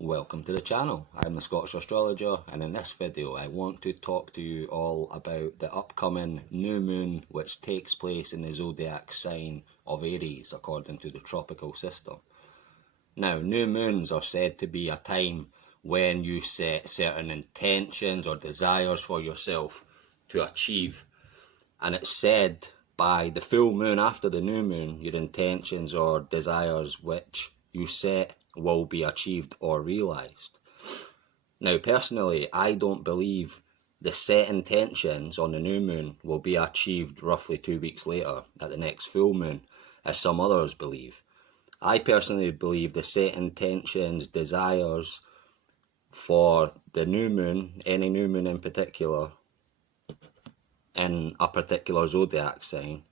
Welcome to the channel. I'm the Scottish Astrologer, and in this video I want to talk to you all about the upcoming new moon which takes place in the zodiac sign of Aries according to the tropical system. Now, new moons are said to be a time when you set certain intentions or desires for yourself to achieve, and it's said by the full moon after the new moon your intentions or desires which you set will be achieved or realised. Now, personally, I don't believe the set intentions on the new moon will be achieved roughly 2 weeks later at the next full moon, as some others believe. I personally believe the set intentions, desires for the new moon, any new moon in particular, in a particular zodiac sign,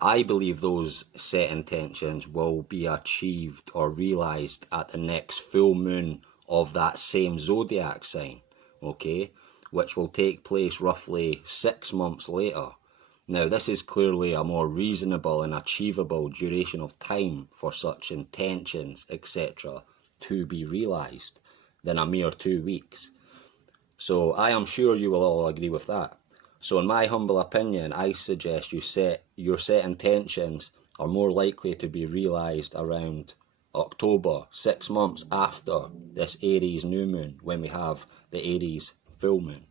I believe those set intentions will be achieved or realised at the next full moon of that same zodiac sign, okay, which will take place roughly 6 months later. Now, this is clearly a more reasonable and achievable duration of time for such intentions, etc., to be realised than a mere 2 weeks. So I am sure you will all agree with that. So in my humble opinion, I suggest your set intentions are more likely to be realised around October, 6 months after this Aries new moon, when we have the Aries full moon.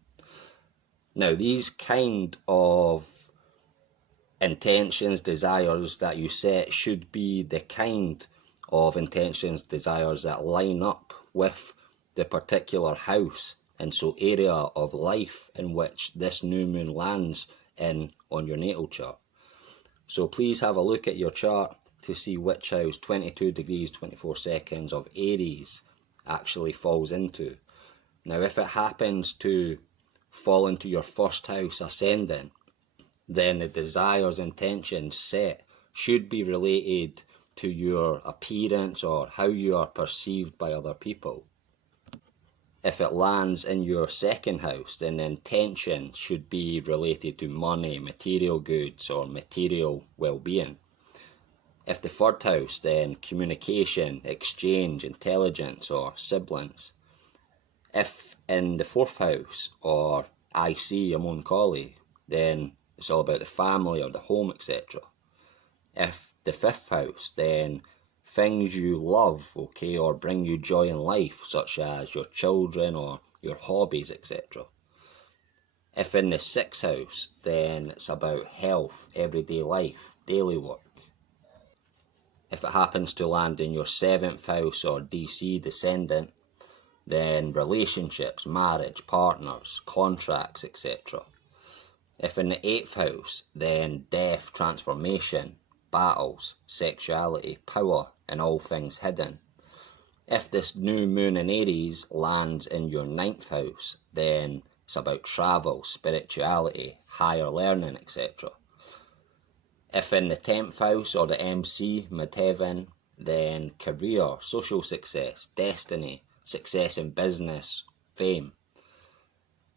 Now, these kind of intentions, desires that you set should be the kind of intentions, desires that line up with the particular house and so area of life in which this new moon lands in on your natal chart. So please have a look at your chart to see which house 22 degrees 24 seconds of Aries actually falls into. Now, if it happens to fall into your first house ascendant, then the desires, intentions set should be related to your appearance or how you are perceived by other people. If it lands in your second house, then the intention should be related to money, material goods, or material well-being. If the third house, then communication, exchange, intelligence, or siblings. If in the fourth house, or IC, among colleagues, then it's all about the family or the home, etc. If the fifth house, then things you love, okay, or bring you joy in life, such as your children or your hobbies, etc. If in the sixth house, then it's about health, everyday life, daily work. If it happens to land in your seventh house or DC descendant, then relationships, marriage, partners, contracts, etc. If in the eighth house, then death, transformation, battles, sexuality, power, and all things hidden. If this new moon in Aries lands in your ninth house, then it's about travel, spirituality, higher learning, etc. If in the 10th house or the MC, midheaven, then career, social success, destiny, success in business, fame.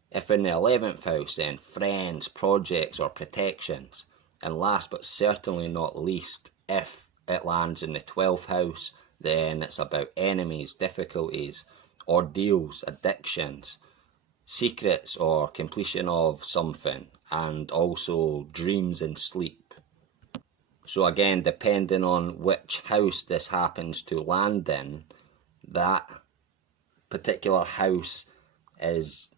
If in the 11th house, then friends, projects, or protections. And last but certainly not least, if it lands in the 12th house, then it's about enemies, difficulties, ordeals, addictions, secrets or completion of something, and also dreams and sleep. So again, depending on which house this happens to land in, that particular house has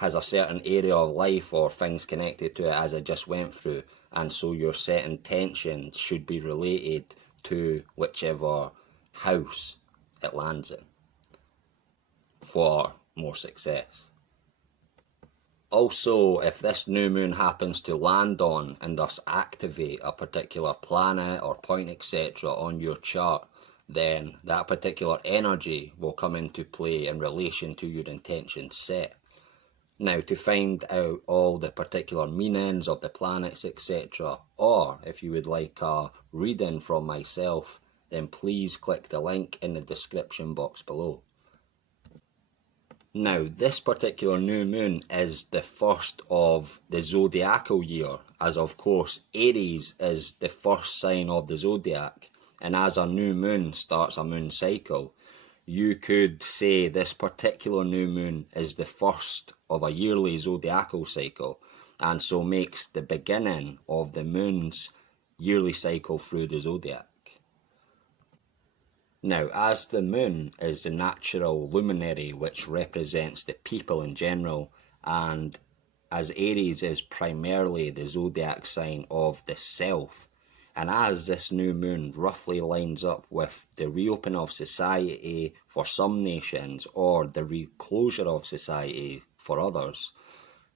a certain area of life or things connected to it, as I just went through, and so your set intentions should be related to whichever house it lands in for more success. Also, if this new moon happens to land on and thus activate a particular planet or point, etc. on your chart, then that particular energy will come into play in relation to your intention set. Now, to find out all the particular meanings of the planets, etc., or if you would like a reading from myself, then please click the link in the description box below. Now, this particular new moon is the first of the zodiacal year, as of course Aries is the first sign of the zodiac, and as a new moon starts a moon cycle, you could say this particular new moon is the first of a yearly zodiacal cycle, and so makes the beginning of the moon's yearly cycle through the zodiac. Now, as the moon is the natural luminary which represents the people in general, and as Aries is primarily the zodiac sign of the self, and as this new moon roughly lines up with the reopening of society for some nations or the reclosure of society for others,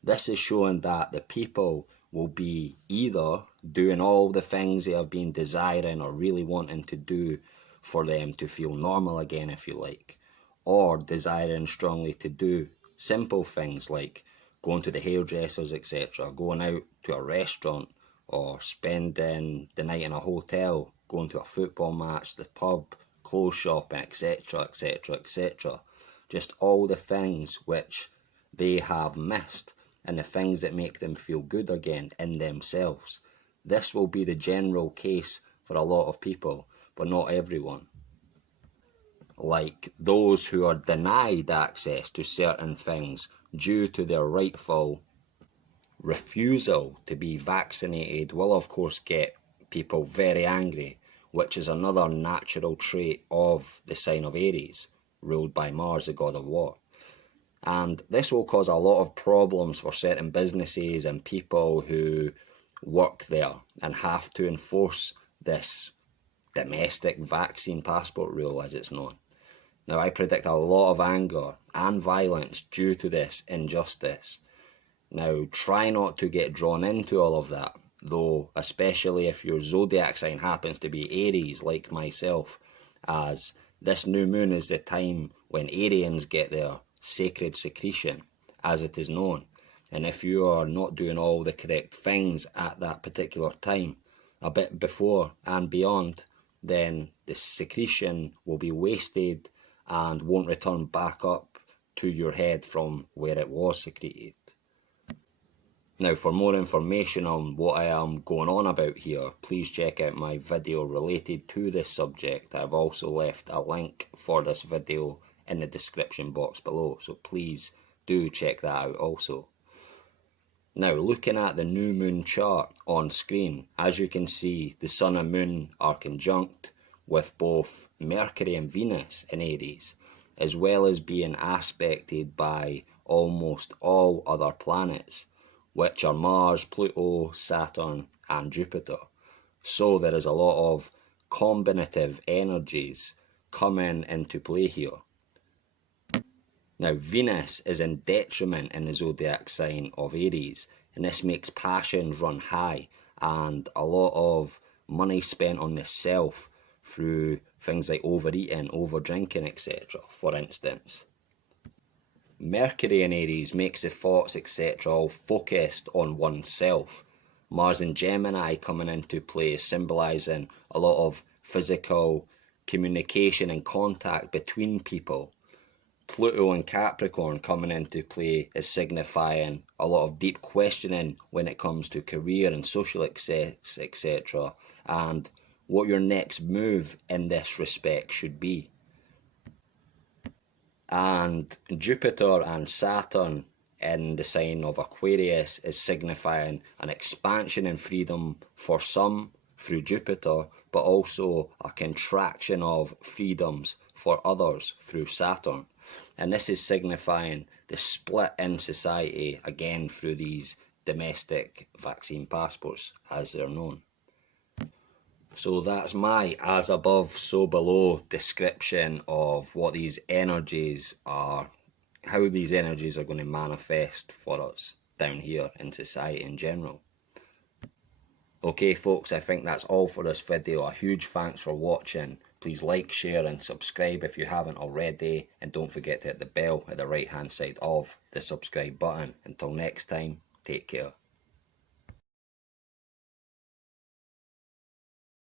this is showing that the people will be either doing all the things they have been desiring or really wanting to do for them to feel normal again, if you like, or desiring strongly to do simple things like going to the hairdressers, etc., going out to a restaurant, or spending the night in a hotel, going to a football match, the pub, clothes shopping, etc., etc., etc. Just all the things which they have missed and the things that make them feel good again in themselves. This will be the general case for a lot of people, but not everyone. Like those who are denied access to certain things due to their rightful refusal to be vaccinated will of course get people very angry, which is another natural trait of the sign of Aries, ruled by Mars, the god of war. And this will cause a lot of problems for certain businesses and people who work there and have to enforce this domestic vaccine passport rule, as it's known. Now, I predict a lot of anger and violence due to this injustice. Now, try not to get drawn into all of that, though, especially if your zodiac sign happens to be Aries, like myself, as this new moon is the time when Arians get their sacred secretion, as it is known. And if you are not doing all the correct things at that particular time, a bit before and beyond, then the secretion will be wasted and won't return back up to your head from where it was secreted. Now, for more information on what I am going on about here, please check out my video related to this subject. I've also left a link for this video in the description box below, so please do check that out also. Now, looking at the new moon chart on screen, as you can see, the sun and moon are conjunct with both Mercury and Venus in Aries, as well as being aspected by almost all other planets, which are Mars, Pluto, Saturn and Jupiter. So there is a lot of combinative energies coming into play here. Now, Venus is in detriment in the zodiac sign of Aries, and this makes passions run high and a lot of money spent on the self through things like overeating, overdrinking, etc., for instance. Mercury in Aries makes the thoughts, etc., all focused on oneself. Mars in Gemini coming into play, symbolising a lot of physical communication and contact between people. Pluto and Capricorn coming into play is signifying a lot of deep questioning when it comes to career and social success, etc., and what your next move in this respect should be. And Jupiter and Saturn in the sign of Aquarius is signifying an expansion in freedom for some through Jupiter, but also a contraction of freedoms for others through Saturn. And this is signifying the split in society again through these domestic vaccine passports, as they're known. So that's my as above, so below description of what these energies are, how these energies are going to manifest for us down here in society in general. Okay folks, I think that's all for this video. A huge thanks for watching. Please like, share and subscribe if you haven't already, and don't forget to hit the bell at the right hand side of the subscribe button. Until next time, take care.